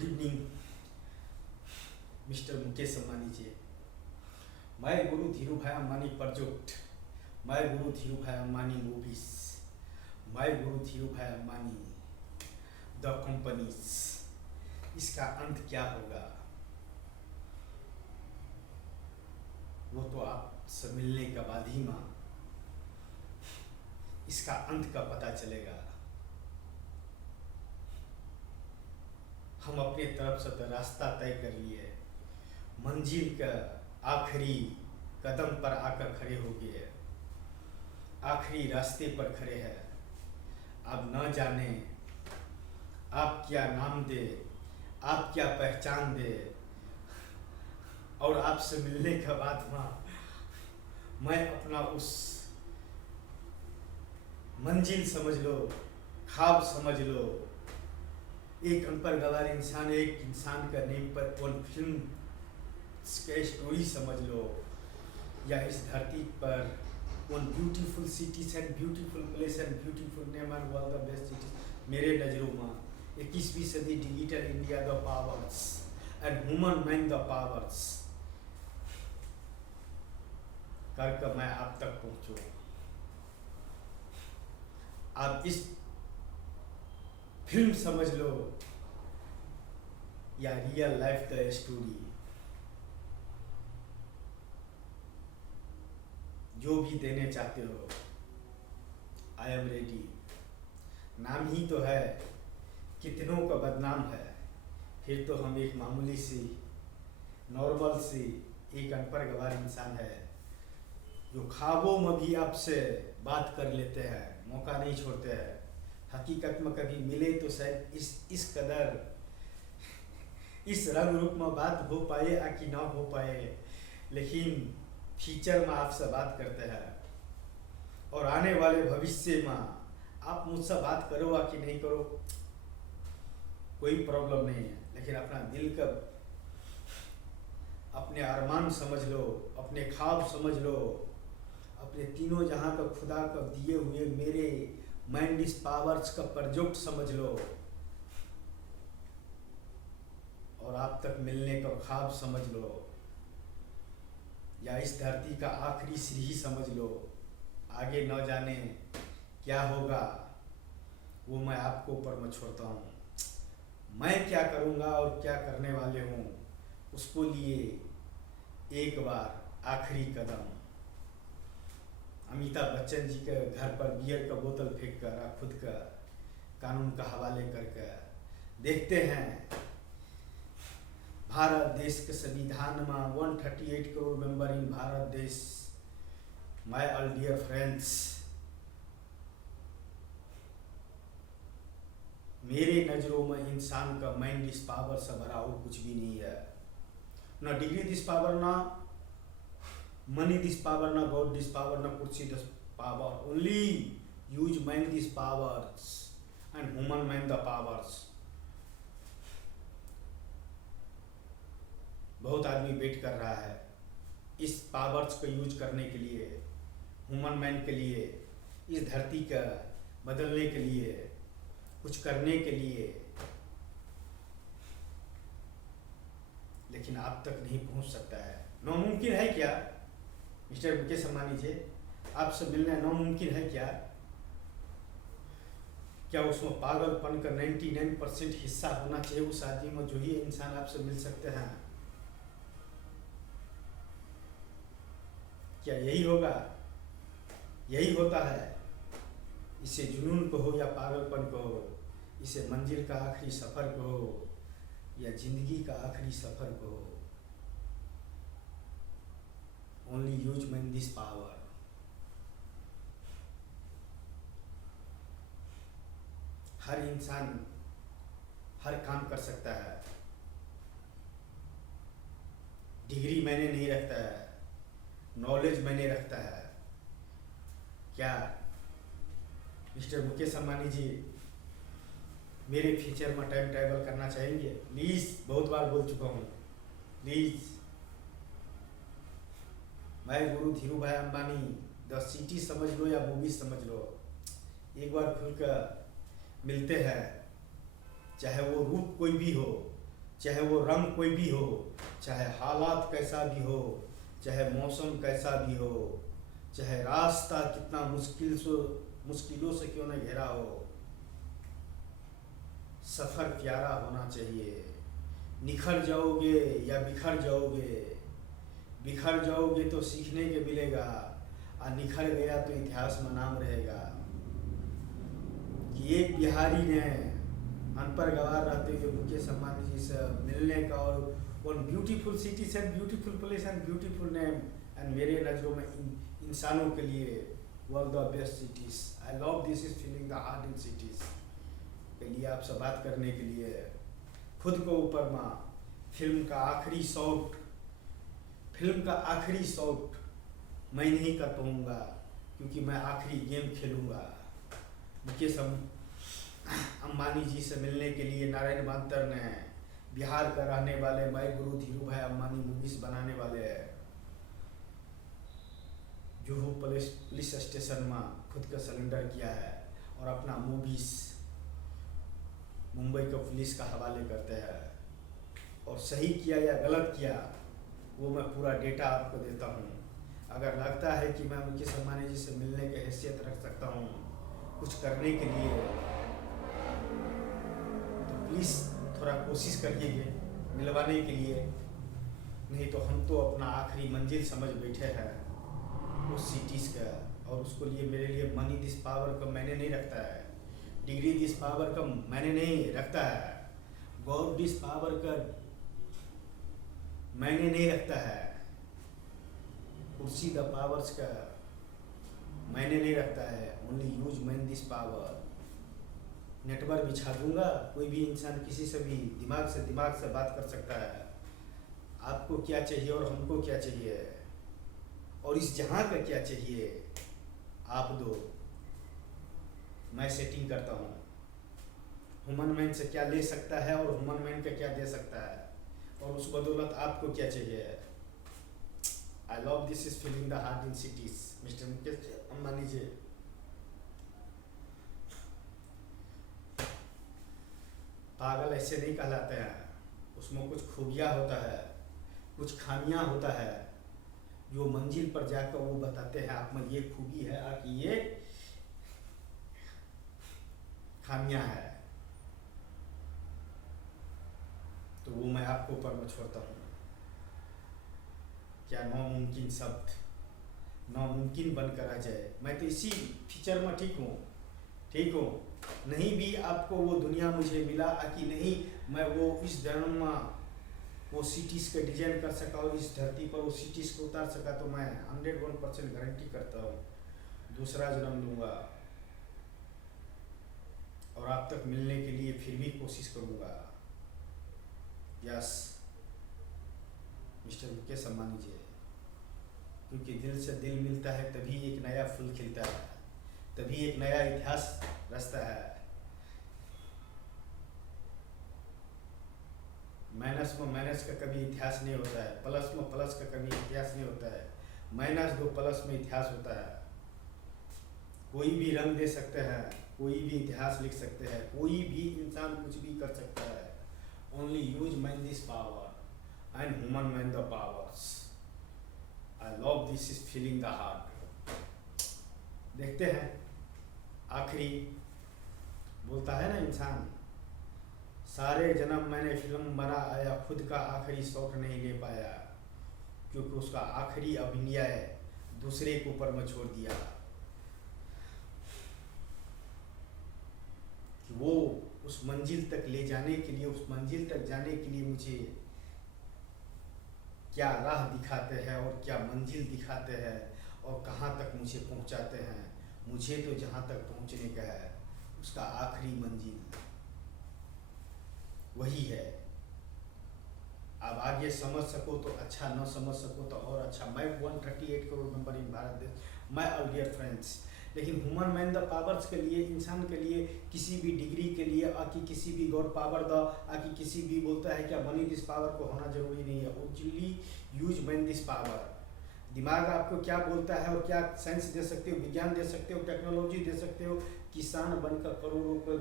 Good evening mister Mukesh Ambani ji. मैं गुरु धीरू भाई Ambani project, मैं गुरु धीरू भाई अम्बानी मूवीज, मैं गुरु धीरू भाई अम्बानी द कंपनीज, इसका अंत क्या होगा वो तो आपसे मिलने के बाद ही माँ इसका अंत का पता चलेगा। हम अपने तरफ से तो रास्ता तय कर लिए, मंजिल का आखिरी कदम पर आकर खड़े हो गए, आखिरी रास्ते पर खड़े हैं। अब न जाने आप क्या नाम दे, आप क्या पहचान दे, और आपसे मिलने के बाद माँ मैं अपना उस मंजिल समझ लो, ख्वाब समझ लो, एक अनपढ़ गवार इंसान, एक इंसान का नेम पर कौन फिल्म का स्टोरी समझ लो, या इस धरती पर one beautiful cities and beautiful place and beautiful name and world the best cities. मेरे नज़रों में 21वीं सदी digital India the powers and human man the powers करके मैं आप तक पहुँचूँ। आप इस फिल्म समझ लो या रियल लाइफ का स्टोरी, जो भी देने चाहते हो आई एम रेडी। नाम ही तो है, कितनों का बदनाम है, फिर तो हम एक मामूली सी नॉर्मल सी एक अनपढ़ गवार इंसान है जो ख्वाबों में भी आपसे बात कर लेते हैं, मौका नहीं छोड़ते हैं। हकीकत में कभी मिले तो शायद इस कदर इस रंग रूप में बात हो पाए या कि ना हो पाए, लेकिन फ्यूचर में आपसे बात करते हैं और आने वाले भविष्य में आप मुझसे बात करो या कि नहीं करो कोई प्रॉब्लम नहीं है, लेकिन अपना दिल का अपने अरमान समझ लो, अपने ख्वाब समझ लो, अपने तीनों जहां का खुदा का दिए हुए मेरे माइंड इस पावर्स का प्रोजेक्ट समझ लो, और आप तक मिलने का ख्वाब समझ लो, या इस धरती का आखिरी सीढ़ी समझ लो। आगे न जाने क्या होगा वो मैं आपको ऊपर में छोड़ता हूँ। मैं क्या करूँगा और क्या करने वाले हूँ उसको लिए एक बार आखिरी कदम। अमिताभ बच्चन जी के घर पर बियर का बोतल फेंक कर खुद का कानून का हवाले करके देखते हैं भारत देश के संविधान में 138 करोड़ मेंबर इन भारत देश। माय ऑल डियर फ्रेंड्स, मेरे नज़रों में इंसान का माइंड दिस पावर से भरा और कुछ भी नहीं है। ना डिग्री दिस पावर, ना मनी दिस पावर, ना गॉड दिस पावर, ना कुर्सी this power. Only use mind this powers and human mind the powers. बहुत आदमी वेट कर रहा है इस पावर्स को यूज करने के लिए, ह्यूमन माइंड के लिए, इस धरती का बदलने के लिए, कुछ करने के लिए, लेकिन आप तक नहीं पहुंच सकता है। नामुमकिन है क्या मिस्टर मुकेश अम्बानी जी? आपसे मिलना नामुमकिन है क्या? क्या उसमें पागलपन का 99% हिस्सा होना चाहिए उस आदमी में जो ही इंसान आपसे मिल सकते हैं? क्या यही होगा? यही होता है? इसे जुनून कहो या पागलपन कहो, इसे मंजिल का आखिरी सफ़र कहो या जिंदगी का आखिरी सफ़र कहो। Only use mind this power. हर इंसान हर काम कर सकता है। डिग्री मैंने नहीं रखता है, नॉलेज मैंने रखता है। क्या मिस्टर मुकेश अम्बानी जी मेरे फ्यूचर में टाइम ट्रैवल करना चाहेंगे? प्लीज़, बहुत बार बोल चुका हूँ, प्लीज़। मैं गुरु धीरू भाई अम्बानी द सिटी समझ लो या मूवी समझ लो, एक बार खुल कर मिलते हैं, चाहे वो रूप कोई भी हो, चाहे वो रंग कोई भी हो, चाहे हालात कैसा भी हो, चाहे मौसम कैसा भी हो, चाहे रास्ता कितना मुश्किलों से क्यों न घिरा हो, सफ़र प्यारा होना चाहिए। निखर जाओगे या बिखर जाओगे, बिखर जाओगे तो सीखने के मिलेगा, और निखर गया तो इतिहास में नाम रहेगा। कि एक बिहारी ने अनपढ़ गवार रहते हुए मुकेश अंबानी जी से मिलने का, और one beautiful cities and beautiful place and beautiful name, and मेरे नज़रों में इंसानों के लिए one of the best cities. I love this is feeling the heart in cities के लिए आपसे बात करने के लिए, खुद को ऊपर माँ फिल्म का आखिरी शॉट मैं नहीं कर पाऊँगा, क्योंकि मैं आखिरी गेम खेलूँगा। मुकेश अंबानी जी से मिलने के लिए नारायण बांतर ने, बिहार का रहने वाले माई गुरु धीरू भाई अंबानी मूवीज बनाने वाले, जुहू पुलिस स्टेशन में खुद का सरेंडर किया है और अपना मूवीज मुंबई का पुलिस का हवाले करते हैं। और सही किया या गलत किया वो मैं पूरा डेटा आपको देता हूँ। अगर लगता है कि मैं मुकेश अंबानी जी से मिलने की हैसियत रख सकता हूँ कुछ करने के लिए, तो प्लीज़ थोड़ा कोशिश करिए मिलवाने के लिए। नहीं तो हम तो अपना आखिरी मंजिल समझ बैठे हैं उस सिटीज़ का, और उसको लिए मेरे लिए मनी दिस पावर का मैंने नहीं रखता है, डिग्री दिस पावर का मैंने नहीं रखता है, गॉड दिस पावर का मैंने नहीं रखता है, कुर्सी द पावर्स का मैंने नहीं रखता है। Only use man this power. Network बिछा दूंगा, कोई भी इंसान किसी से भी दिमाग से बात कर सकता है। आपको क्या चाहिए और हमको क्या चाहिए और इस जहां का क्या चाहिए आप दो, मैं सेटिंग करता हूँ। ह्यूमन माइंड से क्या ले सकता है और ह्यूमन माइंड का क्या दे सकता है, और उस बदौलत आपको क्या चाहिए। I love this is feeling the heart in cities mister Mukesh Ambani ji. पागल ऐसे नहीं कहलाते हैं, उसमें कुछ खूबियाँ होता है, कुछ खामियां होता है, जो मंजिल पर जाकर वो बताते हैं आप में ये खूबी है कि ये खामियां है। तो वो मैं आपको ऊपर में छोड़ता हूँ। क्या नामुमकिन शब्द नामुमकिन बनकर आ जाए। मैं तो इसी फीचर में ठीक हूँ। नहीं भी आपको वो दुनिया मुझे मिला कि नहीं मैं वो इस जन्म में वो सिटीज़ का डिजाइन कर सका और इस धरती पर वो सिटीज़ को उतार सका, तो मैं 101% गारंटी करता हूँ दूसरा जन्म लूँगा और आप तक मिलने के लिए फिर भी कोशिश करूँगा। यस मिस्टर मुकेश अंबानी जी, क्योंकि दिल से दिल मिलता है तभी एक नया फूल खिलता है, तभी एक नया इतिहास रचता है। माइनस में माइनस का कभी इतिहास नहीं होता है, प्लस में प्लस का कभी इतिहास नहीं होता है, माइनस दो प्लस में इतिहास होता है। कोई भी रंग दे सकते हैं, कोई भी इतिहास लिख सकते हैं, कोई भी इंसान कुछ भी कर सकता है। Only use man this power and human man the powers. I love this is feeling the heart. देखते हैं आखिरी बोलता है ना इंसान, सारे जन्म मैंने फिल्म बना आया, खुद का आखिरी शॉट नहीं ले पाया, क्योंकि उसका आखिरी अभिनय दूसरे के ऊपर में छोड़ दिया। कि वो उस मंजिल तक ले जाने के लिए, उस मंजिल तक जाने के लिए मुझे क्या राह दिखाते हैं और क्या मंजिल दिखाते हैं और कहाँ तक मुझे पहुँचाते हैं। मुझे तो जहाँ तक पहुँचने का है उसका आखिरी मंजिल वही है। अब आगे समझ सको तो अच्छा, न समझ सको तो और अच्छा। मैं 138 करोड़ मेंबर इन भारत देश, माय ऑल डियर फ्रेंड्स। लेकिन ह्यूमन मैन द पावर्स के लिए, इंसान के लिए, किसी भी डिग्री के लिए आकि किसी भी गॉड पावर द आकि किसी भी बोलता है क्या मनी दिस पावर को होना जरूरी नहीं है। Only use man this power. दिमाग आपको क्या बोलता है और क्या साइंस दे सकते हो, विज्ञान दे सकते हो, टेक्नोलॉजी दे सकते हो, किसान बनकर करोड़ों को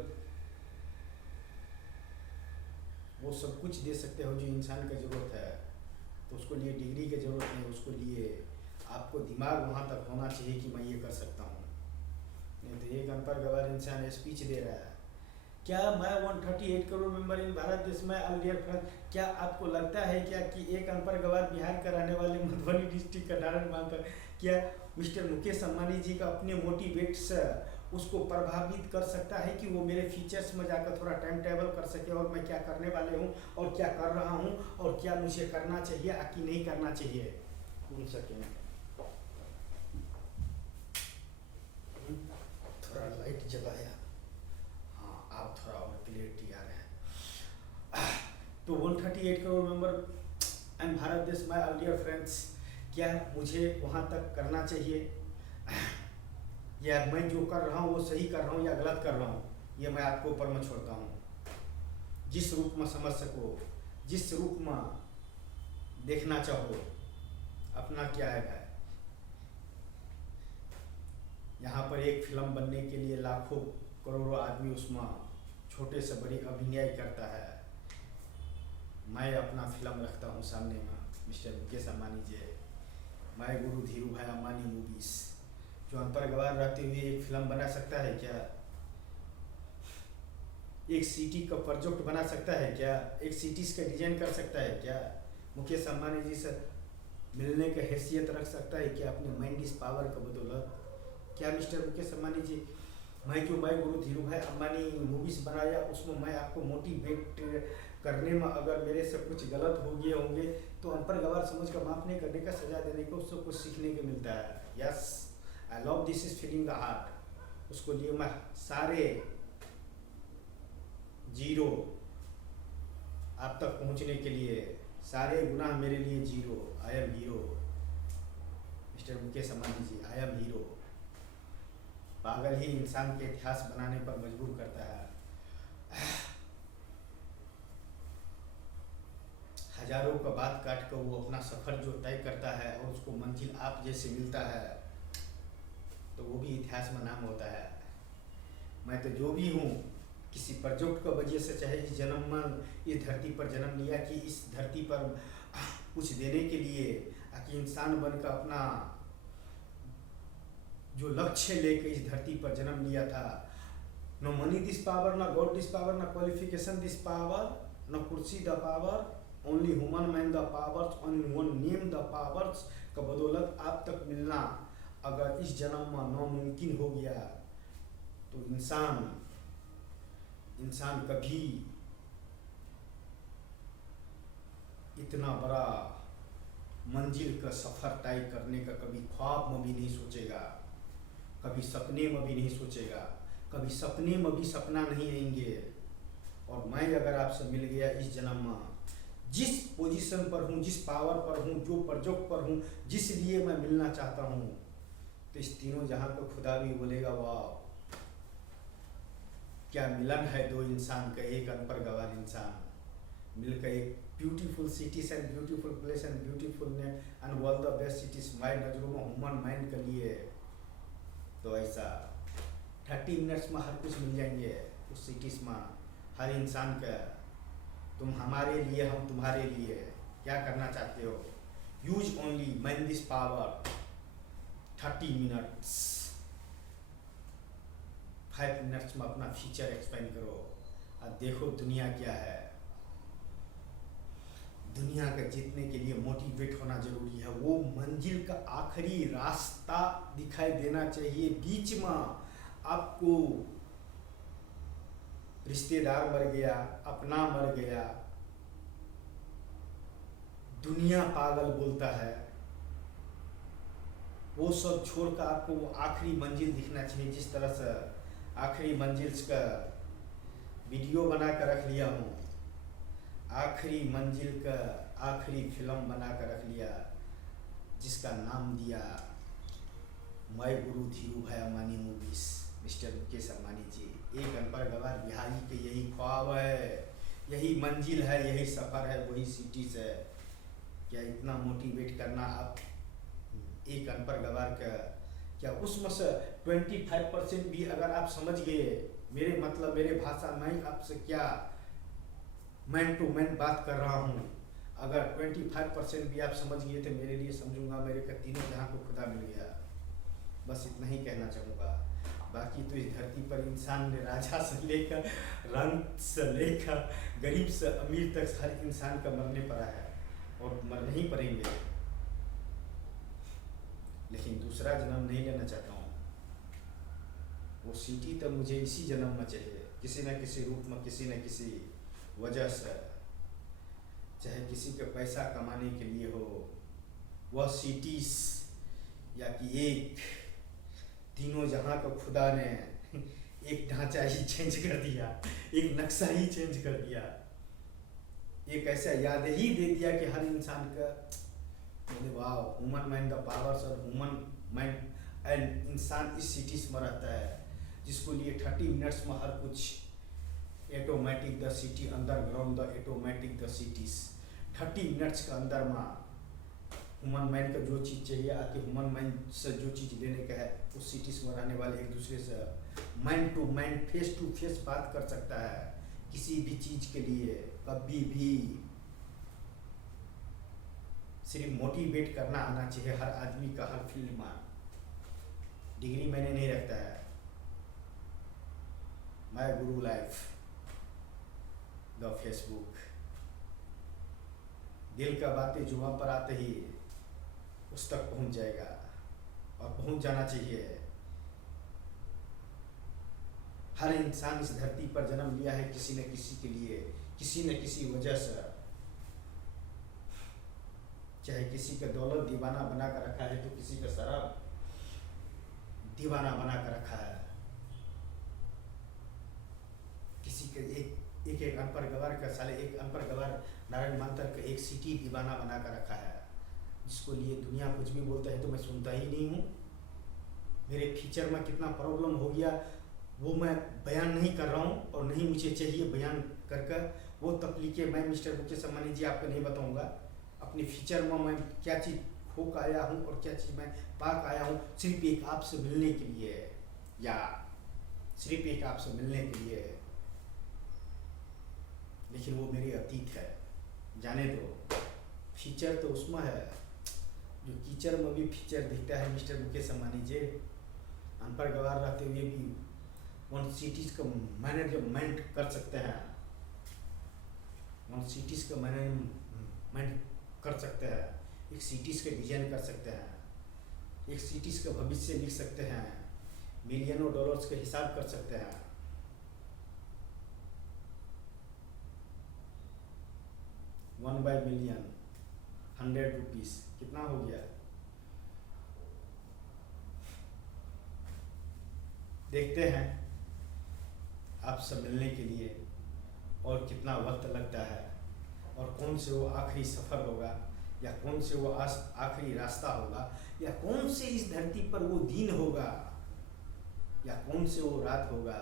वो सब कुछ दे सकते हो जो इंसान का ज़रूरत है। तो उसको लिए डिग्री की ज़रूरत नहीं, उसको लिए आपको दिमाग वहाँ तक होना चाहिए कि मैं ये कर सकता हूँ। नहीं तो एक अनपढ़ गवार इंसान स्पीच दे रहा है, क्या मैं 138 करोड़ मेंबर इन भारत देश में अलियर फ्रंट, क्या आपको लगता है क्या कि एक अनपढ़ गवार बिहार का रहने वाले मधुबनी डिस्ट्रिक्ट का डायरेक्ट मानकर क्या मिस्टर मुकेश अंबानी जी का अपने मोटिवेट से उसको प्रभावित कर सकता है कि वो मेरे फीचर्स में जाकर थोड़ा टाइम टेबल कर सके और मैं क्या करने वाले हूँ और क्या कर रहा हूँ और क्या मुझे करना चाहिए कि नहीं करना चाहिए बोल सकें। थोड़ा लाइट जलाया, हाँ आप थोड़ा और क्लियरिटी आ रहा है। तो 138 करोड़ मेंबर एंड भारत देश माय डियर फ्रेंड्स, क्या मुझे वहाँ तक करना चाहिए या मैं जो कर रहा हूँ वो सही कर रहा हूँ या गलत कर रहा हूँ, ये मैं आपको ऊपर में छोड़ता हूँ। जिस रूप में समझ सको, जिस रूप में देखना चाहो, अपना क्या है भाई। यहाँ पर एक फिल्म बनने के लिए लाखों करोड़ों आदमी उसमें छोटे से बड़ी अभिनय करता है। मैं अपना फिल्म रखता हूँ सामने में, मिस्टर मुकेश अंबानी जी, मैं गुरु धीरू भाई अंबानी मूवीज़, जो अनपढ़ गवार रहते हुए एक फिल्म बना सकता है क्या? एक सिटी का प्रोजेक्ट बना सकता है क्या? एक सिटीज़ का डिजाइन कर सकता है क्या? मुकेश अंबानी जी से मिलने की हैसियत रख सकता है क्या अपने माइंड इस पावर का बदौलत? क्या मिस्टर मुकेश अंबानी जी, मैं गुरु धीरू भाई अंबानी मूवीज़ बनाया उसमें मैं आपको मोटिवेट करने में अगर मेरे से कुछ गलत हो गए होंगे तो अनपढ़ गवार समझ का माफ नहीं करने का, सजा देने को, उससे कुछ सीखने को मिलता है। Yes, I love this is feeling the heart. उसको लिए मैं सारे जीरो आप तक पहुंचने के लिए, सारे गुनाह मेरे लिए zero. I am hero mister Mukesh Ambani ji, I am hero. पागल ही इंसान के इतिहास बनाने पर मजबूर करता है। हजारों का बात काट कर वो अपना सफ़र जो तय करता है और उसको मंजिल आप जैसे मिलता है तो वो भी इतिहास में नाम होता है। मैं तो जो भी हूँ किसी प्रोजेक्ट का वजह से, चाहे इस जन्म में इस धरती पर जन्म लिया कि इस धरती पर कुछ देने के लिए, कि इंसान बनकर अपना जो लक्ष्य लेकर इस धरती पर जन्म लिया था। न मनी दिस पावर, न गॉड दिस पावर, न क्वालिफिकेशन दिस पावर, न कुर्सी the power, only human man the powers, only one name the powers का बदौलत आप तक मिलना अगर इस जन्म में नामुमकिन हो गया तो इंसान कभी इतना बड़ा मंजिल का सफ़र तय करने का कभी ख्वाब में भी नहीं सोचेगा, कभी सपने में भी नहीं सोचेगा, कभी सपने में भी सपना नहीं आएंगे। और मैं अगर आपसे मिल गया इस जन्म में, जिस पोजीशन पर हूँ, जिस पावर पर हूँ, जो प्रोजेक्ट पर हूँ, जिस लिए मैं मिलना चाहता हूँ, तो इस तीनों जहाँ को खुदा भी बोलेगा वाह क्या मिलन है दो इंसान का, एक अनपढ़ गवार इंसान मिलकर एक beautiful cities and beautiful place and beautiful name and one the best cities my नजरों में ह्यूमन माइंड के लिए। तो ऐसा 30 मिनट्स में हर कुछ मिल जाएंगे उस सिटीज़ में हर इंसान का। तुम हमारे लिए, हम तुम्हारे लिए, क्या करना चाहते हो? Use only man this power 30 minutes, 5 minutes में अपना फीचर एक्सपेंड करो और देखो दुनिया क्या है। दुनिया का जीतने के लिए मोटिवेट होना जरूरी है। वो मंजिल का आखिरी रास्ता दिखाई देना चाहिए। बीच में आपको रिश्तेदार मर गया, अपना मर गया, दुनिया पागल बोलता है, वो सब छोड़कर आपको वो आखिरी मंजिल दिखना चाहिए। जिस तरह से आखिरी मंजिल का वीडियो बना कर रख लिया हूँ, आखिरी मंजिल का आखिरी फिल्म बना कर रख लिया जिसका नाम दिया मैं गुरु धीरू भाई अंबानी मूवीज़। मिस्टर मुकेश अंबानी जी, एक अनपढ़ गवार बिहारी के यही ख्वाब है, यही मंजिल है, यही सफ़र है, वही सिटीज़ है। क्या इतना मोटिवेट करना आप एक अनपढ़ गवार का, क्या उसमें से 25% भी अगर आप समझ गए, मेरे मतलब मेरे भाषा में आपसे क्या मैन टू मैन बात कर रहा हूँ। अगर 25% भी आप समझ गए तो मेरे लिए समझूंगा मेरे का तीनों जहाँ को खुदा मिल गया। बस इतना ही कहना चाहूँगा। बाकी तो इस धरती पर इंसान ने राजा से लेकर रंग से लेकर गरीब से अमीर तक हर इंसान का मरने पड़ा है और मरने ही पड़ेंगे। लेकिन दूसरा जन्म नहीं लेना चाहता हूँ। वो सिटी तो मुझे इसी जन्म में चाहिए, किसी न किसी रूप में, किसी न किसी वजह से, चाहे किसी का पैसा कमाने के लिए हो, वह सिटीज या कि एक तीनों जहाँ का खुदा ने एक ढांचा ही चेंज कर दिया, एक नक्शा ही चेंज कर दिया, एक ऐसा याद ही दे दिया कि हर इंसान का वाह ह्यूमन माइंड द पावर्स और ह्यूमन माइंड एंड इंसान इस सिटीज में रहता है जिसको लिए 30 मिनट्स में हर कुछ automatic the city underground the automatic the cities 30 minutes के अंदर में ह्यूमन माइंड का जो चीज़ चाहिए आके ह्यूमन माइंड से जो चीज़ लेने का है उस सिटीज में रहने वाले एक दूसरे से mind to mind face to face बात कर सकता है किसी भी चीज़ के लिए कभी भी। सिर्फ मोटिवेट करना आना चाहिए हर आदमी का हर फील्ड में। डिग्री मैंने नहीं रखता है, my Guru life the Facebook. दिल का बातें जुबान पर आते ही उस तक पहुंच जाएगा और पहुंच जाना चाहिए। हर इंसान इस धरती पर जन्म लिया है किसी न किसी के लिए, किसी न किसी वजह से। चाहे किसी का दौलत दीवाना बना कर रखा है तो किसी का शराब दीवाना बना कर रखा है, किसी के एक अनपढ़ गवार का साले एक अनपढ़ गवार नारायण मांतर का एक सिटी दीवाना बना कर रखा है जिसको लिए दुनिया कुछ भी बोलता है तो मैं सुनता ही नहीं हूँ। मेरे फ्यूचर में कितना प्रॉब्लम हो गया वो मैं बयान नहीं कर रहा हूँ और नहीं मुझे चाहिए बयान कर वो तकलीफें मैं मिस्टर मुकेश अंबानी जी आपको नहीं बताऊँगा। अपने फ्यूचर में मैं क्या चीज़ खोक आया हूँ और क्या चीज़ मैं पाक आया हूँ सिर्फ एक आपसे मिलने के लिए या सिर्फ एक आपसे मिलने के लिए। लेकिन वो मेरे अतीत है, जाने दो। फीचर तो उसमें है जो कीचड़ में भी फीचर दिखता है मिस्टर मुकेश अंबानी जी। अनपढ़ गवार रहते हुए भी वन सिटीज़ का मैनेजमेंट कर सकते हैं, वन सिटीज़ का मैनेजमेंट कर सकते हैं, एक सिटीज़ का डिजाइन कर सकते हैं, एक सिटीज़ का भविष्य लिख सकते हैं, मिलियनों डॉलर्स का हिसाब कर सकते हैं। 1 बाय मिलियन 100 रुपीज़ कितना हो गया। देखते हैं आपसे मिलने के लिए और कितना वक्त लगता है और कौन से वो आखिरी सफ़र होगा या कौन से वो आखिरी रास्ता होगा या कौन से इस धरती पर वो दिन होगा या कौन से वो रात होगा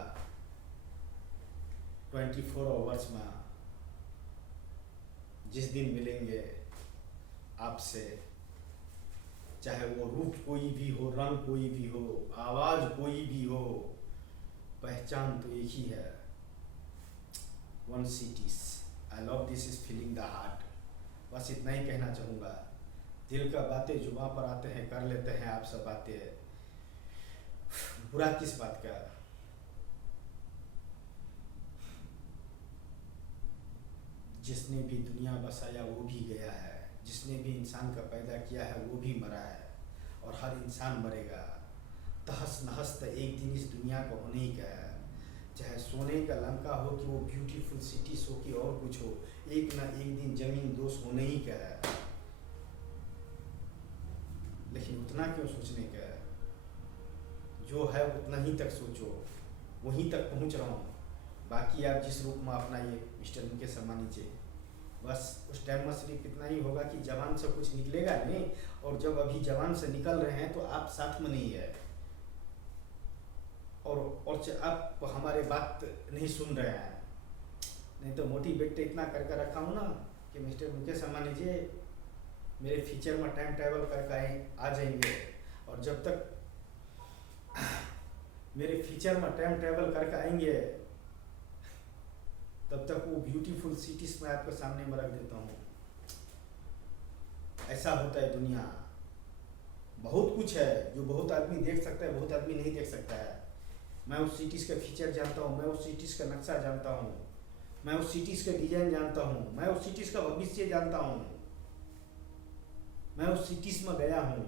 24 आवर्स में जिस दिन मिलेंगे आपसे। चाहे वो रूप कोई भी हो, रंग कोई भी हो, आवाज़ कोई भी हो, पहचान तो एक ही है, one cities. I love this is feeling the heart. बस इतना ही कहना चाहूँगा। दिल का बातें जुबां पर आते हैं, कर लेते हैं आप सब बातें, बुरा किस बात का। जिसने भी दुनिया बसाया वो भी गया है, जिसने भी इंसान का पैदा किया है वो भी मरा है और हर इंसान मरेगा। तहस नहस तो एक दिन इस दुनिया को होने ही का है। चाहे सोने का लंका हो कि वो ब्यूटीफुल सिटीज हो कि और कुछ हो, एक ना एक दिन जमीन दोष होने ही का है। लेकिन उतना क्यों सोचने का है, जो है उतना ही तक सोचो, वहीं तक पहुंच रहा हूँ। बाकी आप जिस रूप में अपनाइए मिस्टर मुकेश अंबानी जी। बस उस टाइम में सिर्फ इतना ही होगा कि जवान से कुछ निकलेगा नहीं, और जब अभी जवान से निकल रहे हैं तो आप साथ में नहीं है और आप हमारे बात नहीं सुन रहे हैं। नहीं तो मोटिवेट इतना करके रखा हूँ ना कि मिस्टर मुकेश अंबानी जी मेरे फ्यूचर में टाइम ट्रैवल करके आ जाएंगे, और जब तक मेरे फ्यूचर में टाइम ट्रैवल करके आएंगे तब तक वो ब्यूटीफुल सिटीज मैं आपके सामने में रख देता हूँ। ऐसा होता है दुनिया। बहुत कुछ है जो बहुत आदमी देख सकता है, बहुत आदमी नहीं देख सकता है। मैं उस सिटीज़ का फीचर जानता हूँ, मैं उस सिटीज़ का नक्शा जानता हूँ, मैं उस सिटीज़ का डिजाइन जानता हूँ, मैं उस सिटीज़ का भविष्य जानता हूँ, मैं उस सिटीज़ में गया हूँ।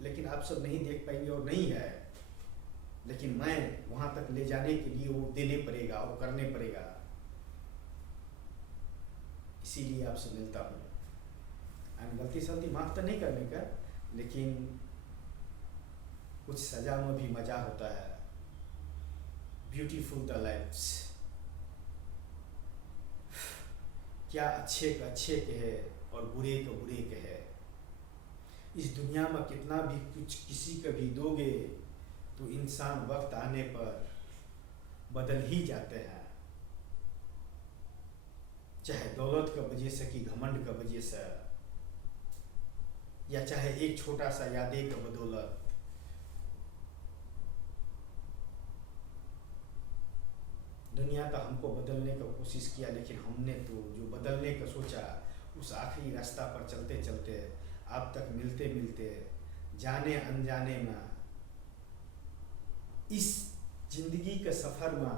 लेकिन आप सब नहीं देख पाएंगे और नहीं है, लेकिन मैं वहाँ तक ले जाने के लिए वो देने पड़ेगा और करने पड़ेगा। इसीलिए आपसे मिलता हूँ। गलती सलती माफ़ तो नहीं करने का, लेकिन कुछ सजा में भी मज़ा होता है। ब्यूटीफुल द लाइफ्स, क्या अच्छे का अच्छे के है और बुरे का बुरे के है। इस दुनिया में कितना भी कुछ किसी का भी दोगे तो इंसान वक्त आने पर बदल ही जाते हैं, चाहे दौलत का वजह से कि घमंड का वजह से, या चाहे एक छोटा सा यादें का बदौलत। दुनिया तो हमको बदलने का कोशिश किया, लेकिन हमने तो जो बदलने का सोचा उस आखिरी रास्ता पर चलते चलते आप तक मिलते मिलते जाने अनजाने में इस जिंदगी के सफ़र में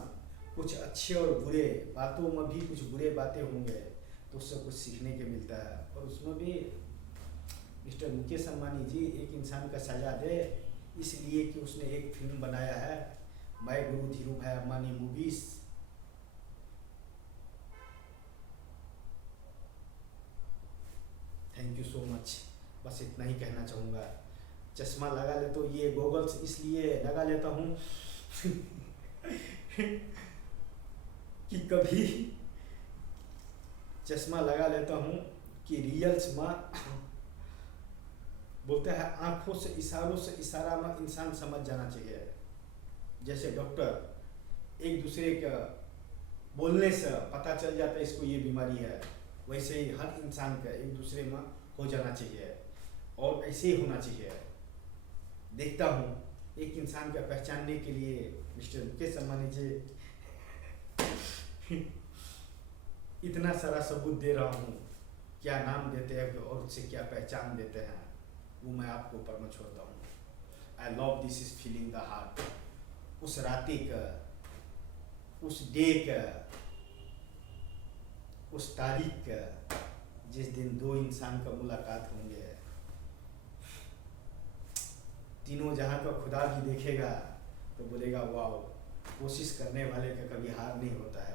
कुछ अच्छे और बुरे बातों में भी कुछ बुरे बातें होंगे तो उससे कुछ सीखने के मिलता है। और उसमें भी मिस्टर मुकेश अंबानी जी एक इंसान का सजा दे इसलिए कि उसने एक फिल्म बनाया है, माय गुरु धीरू भाई Ambani movies. Thank you so much, बस इतना ही कहना चाहूँगा। चश्मा लगा ले तो ये गॉगल्स इसलिए लगा लेता हूँ कि कभी चश्मा लगा लेता हूँ कि रियल्स में बोलता है आँखों से इशारा में इंसान समझ जाना चाहिए। जैसे डॉक्टर एक दूसरे का बोलने से पता चल जाता है इसको ये बीमारी है, वैसे ही हर इंसान का एक दूसरे में हो जाना चाहिए और ऐसे ही होना चाहिए। देखता हूँ एक इंसान का पहचानने के लिए मिस्टर मुकेश अंबानी जी इतना सारा सबूत दे रहा हूँ, क्या नाम देते हैं और उससे क्या पहचान देते हैं वो मैं आपको ऊपर में छोड़ता हूँ। आई love this is feeling the heart. उस राती का, उस डे का, उस तारीख का जिस दिन दो इंसान का मुलाकात होंगे, तीनों जहाँ का खुदा भी देखेगा तो बोलेगा वाह, कोशिश करने वाले का कभी हार नहीं होता है।